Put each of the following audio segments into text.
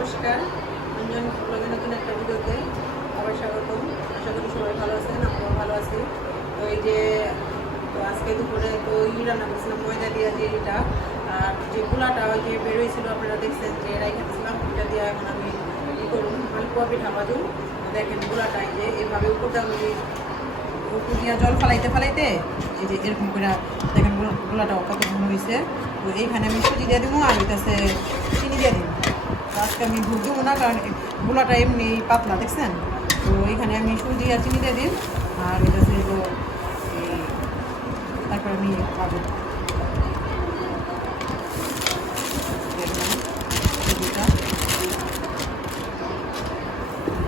নমস্কার। রঞ্জন ব্লগে নতুন একটা ভিডিওতে আবার স্বাগতম। আশা করি সবাই ভালো আছেন, আমরাও ভালো আছি। তো এই যে, তো আজকে দুপুরে তো ই রান্না করছিলাম, ময়দা দিয়ে যে এটা আর যে পোলাটা ওই যে বেরোয়েছিল আপনারা দেখছেন যে এরাই খেতেছিলাম ওইটা দিয়ে এখন আমি ই করুন মালপোয়া পিঠা বাজুন দেখেন পোলাটা এই যে, এভাবে উপরটা আমি উপর দিয়া জল ফালাইতে ফালাইতে এই যে এরকম করে দেখেন গোলাটাও কত হয়েছে। তো এইখানে আমি সুজি দিয়ে দেবো আর ওইটাছে চিনি দিয়ে দিব। আজকে আমি ভুল দেবো না, কারণ গোলাটা এমনি পাতলা, দেখছেন? তো এখানে আমি সুজি আর চিনি দিয়ে দিন, আর এটা এই তারপর আমি খাব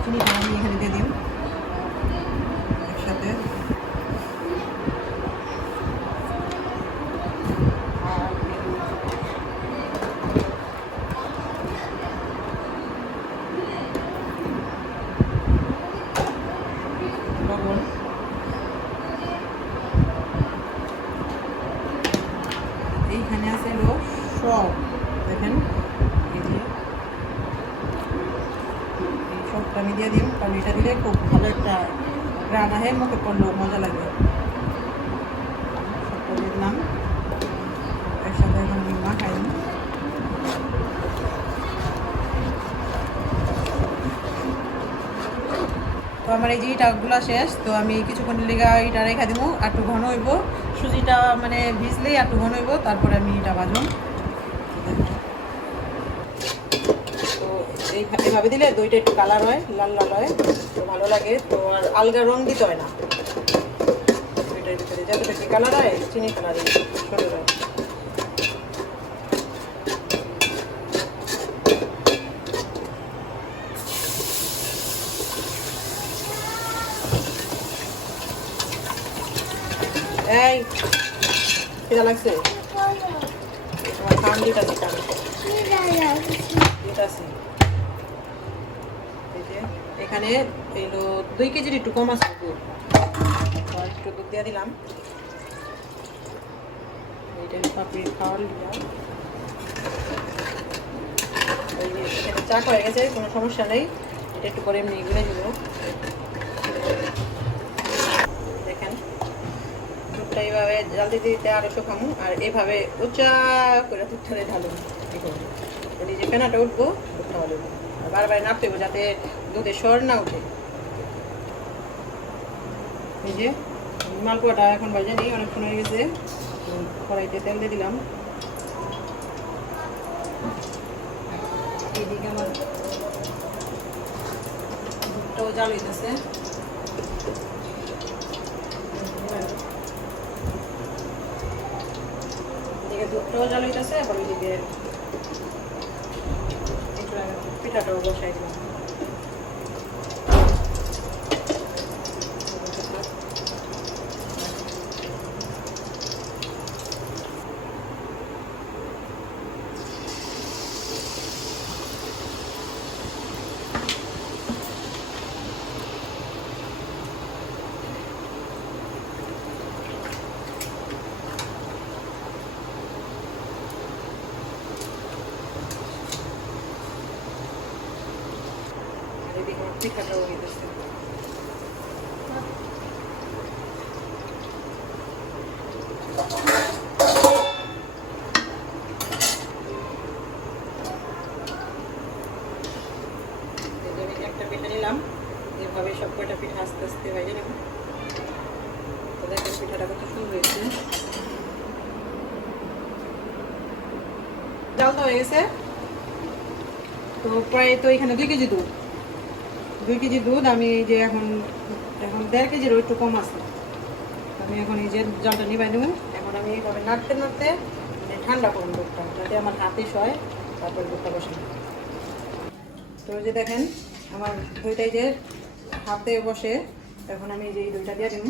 চিনিটা আমি এখানে দিয়ে দিই একসাথে আর লবণ এইখানে আছে হলো সব দেখেন এই যে এই সবটা আমি দিয়ে দিই কারণ এটা দিলে খুব ভালো একটা গ্রান আহে, মুখে পড়লেও মজা লাগে। দিয়ে একসাথে এখন আমি মাখাই। তো আমার এই যে ইটাগুলো শেষ, তো আমি কিছুক্ষণ লেগে ইটা রেখা দিব একটু ঘন হইব। সুজিটা মানে ভিজলেই একটু ঘন হইব, তারপরে আমি এটা বাজুন তো এই এভাবে দিলে দইটা একটু কালার হয় লাল লাল হয় তো ভালো লাগে। তো আর আলগা রং দিতে হয় না। দইটার ভিতরে যাতে বেশি কালার হয় চিনি কালার ছোটো হয় এই লাগছে? তোমার দিটা এখানে এইলো দুই কেজির একটু কম আছে দুধ একটু দুধ দিয়ে দিলাম। এইটা পাপড়ি খাওয়ার লিয়া। এই যে এখানে চা হয়ে গেছে, কোনো সমস্যা নেই। এটা একটু করে এমনি গুলে দিব দেখেন, দুধটা এইভাবে জাল দিতে দিতে আরও শুকামু, আর এইভাবে উঁচা করে দুধটারে ঢালুন। এই যে ফেনাটা উঠবো, দুধটা আর বারবার নাড়তে হবে যাতে দুধে সর না উঠে এই যে মালপোয়াটা এখন বাজে নেই, অনেকক্ষণ হয়ে গেছে। কড়াইতে তেল দিয়ে দিলাম। এইদিকে আমার দুধটাও জাল হইতেছে। দুধটাও জাল হইতেছে, আবার ওইদিকে পিঠাটাও বসাই পিঠা নিলাম। এভাবে সব কয়টা পিঠা আস্তে আস্তে হয়ে যাবে। তো দেখেন পিঠাটা সুন্দর হয়েছে। জাল তো হয়ে গেছে। তো প্রায় তো এখানে দুই কেজি দুধ। দুই কেজি দুধ, আমি এই যে এখন এখন দেড় কেজির একটু কম আছে। আমি এখন এই যে জলটা নিবাই দেবো এখন আমি এইভাবে নাড়তে নাড়তে মানে ঠান্ডা করুন দুধটা, যাতে আমার হাতে সয় তারপর দুধটা বসে তো যে দেখেন, আমার দইটাই যে হাতে বসে, এখন আমি এই যে এই দইটা দিয়ে দিন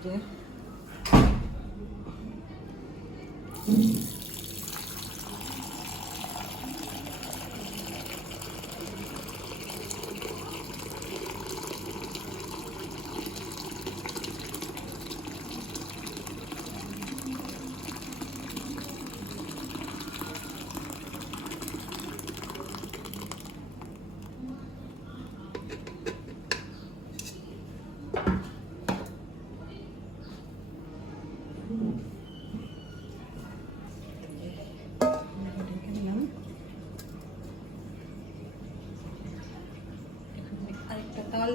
이제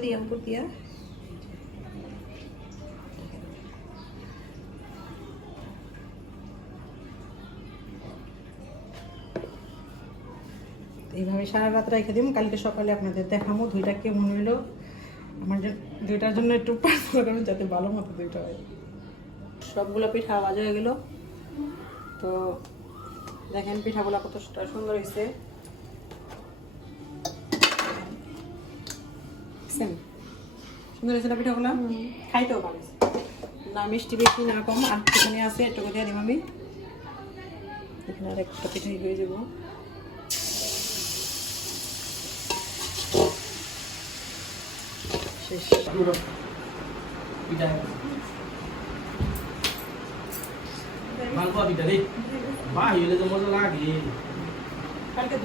দিয়ে উপর দিয়া এইভাবে সারা রাত রেখে দিম। কালকে সকালে আপনাদের দেখাবো দুইটা কেমন হইল। আমার দুইটার জন্য একটু প্রার্থনা যাতে ভালো মতো দুইটা হয়। সবগুলো পিঠা ভাজা হয়ে গেল। তো দেখেন পিঠাগুলো কত সুন্দর হয়েছে দেখছেন? সুন্দর হয়েছে না পিঠাগুলো? খাইতেও পারে না মিষ্টি বেশি না কম। আর একটুখানি আছে একটু দিয়ে দিম আমি। এখানে আর একটা পিঠাই হয়ে যাব। শেষ। মালপোয়া পিঠা রে। বাহ এলে তো মজা লাগে। কালকে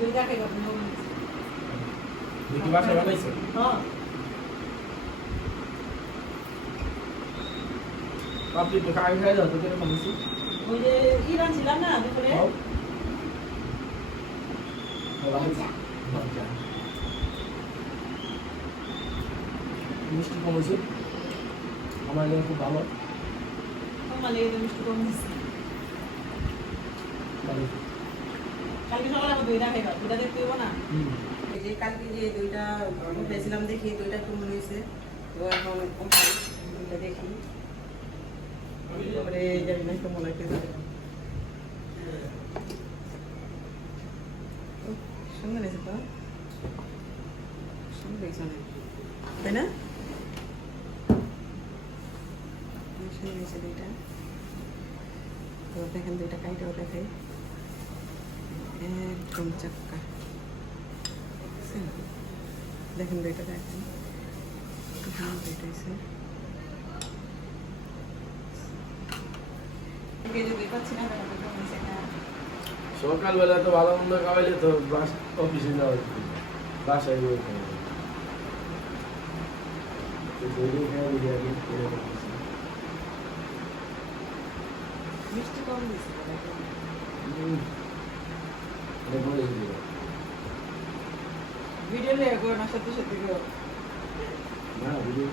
বাসা বানাইছে? হ্যাঁ। আপনি তো খাই খাই দাও তো কীরকম হয়েছে? ওই যে ইরান ছিলাম না দুপুরে? হয়েছে? আচ্ছা। মিষ্টি কম হয়েছে? আমার এখানে খুব ভালো। মানে এই মিষ্টি কম দিচ্ছে কালকে সকালে আবার দুইটা খাইবা দুইটা দেখতে হইব না? যে কালকে যে দুইটা উঠেছিলাম দেখি দুইটা হয়েছে। তো এখন উঠাই, দুইটা দেখি। তারপরে জানি না কেমন লাগতেছে উহ, সুন্দর হয়েছে তো সুন্দর হয়েছে অনেক তাই না অনেক সুন্দর হয়েছে দুইটা তো দেখেন দুইটা কাইটাও দেখাই একদম চাক্কা দেখছেন? দেখেন দুইটা দেখেন এখানে দুইটা আছে যদি পাচ্ছি না তাহলে তো হয়েছে না সকালবেলা তো ভালো মন্দ খাওয়াইলে তো বাস অফিসে যাওয়া বাসায় গিয়ে। মিষ্টি কম। ভিডিও লেগে না না, ভিডিও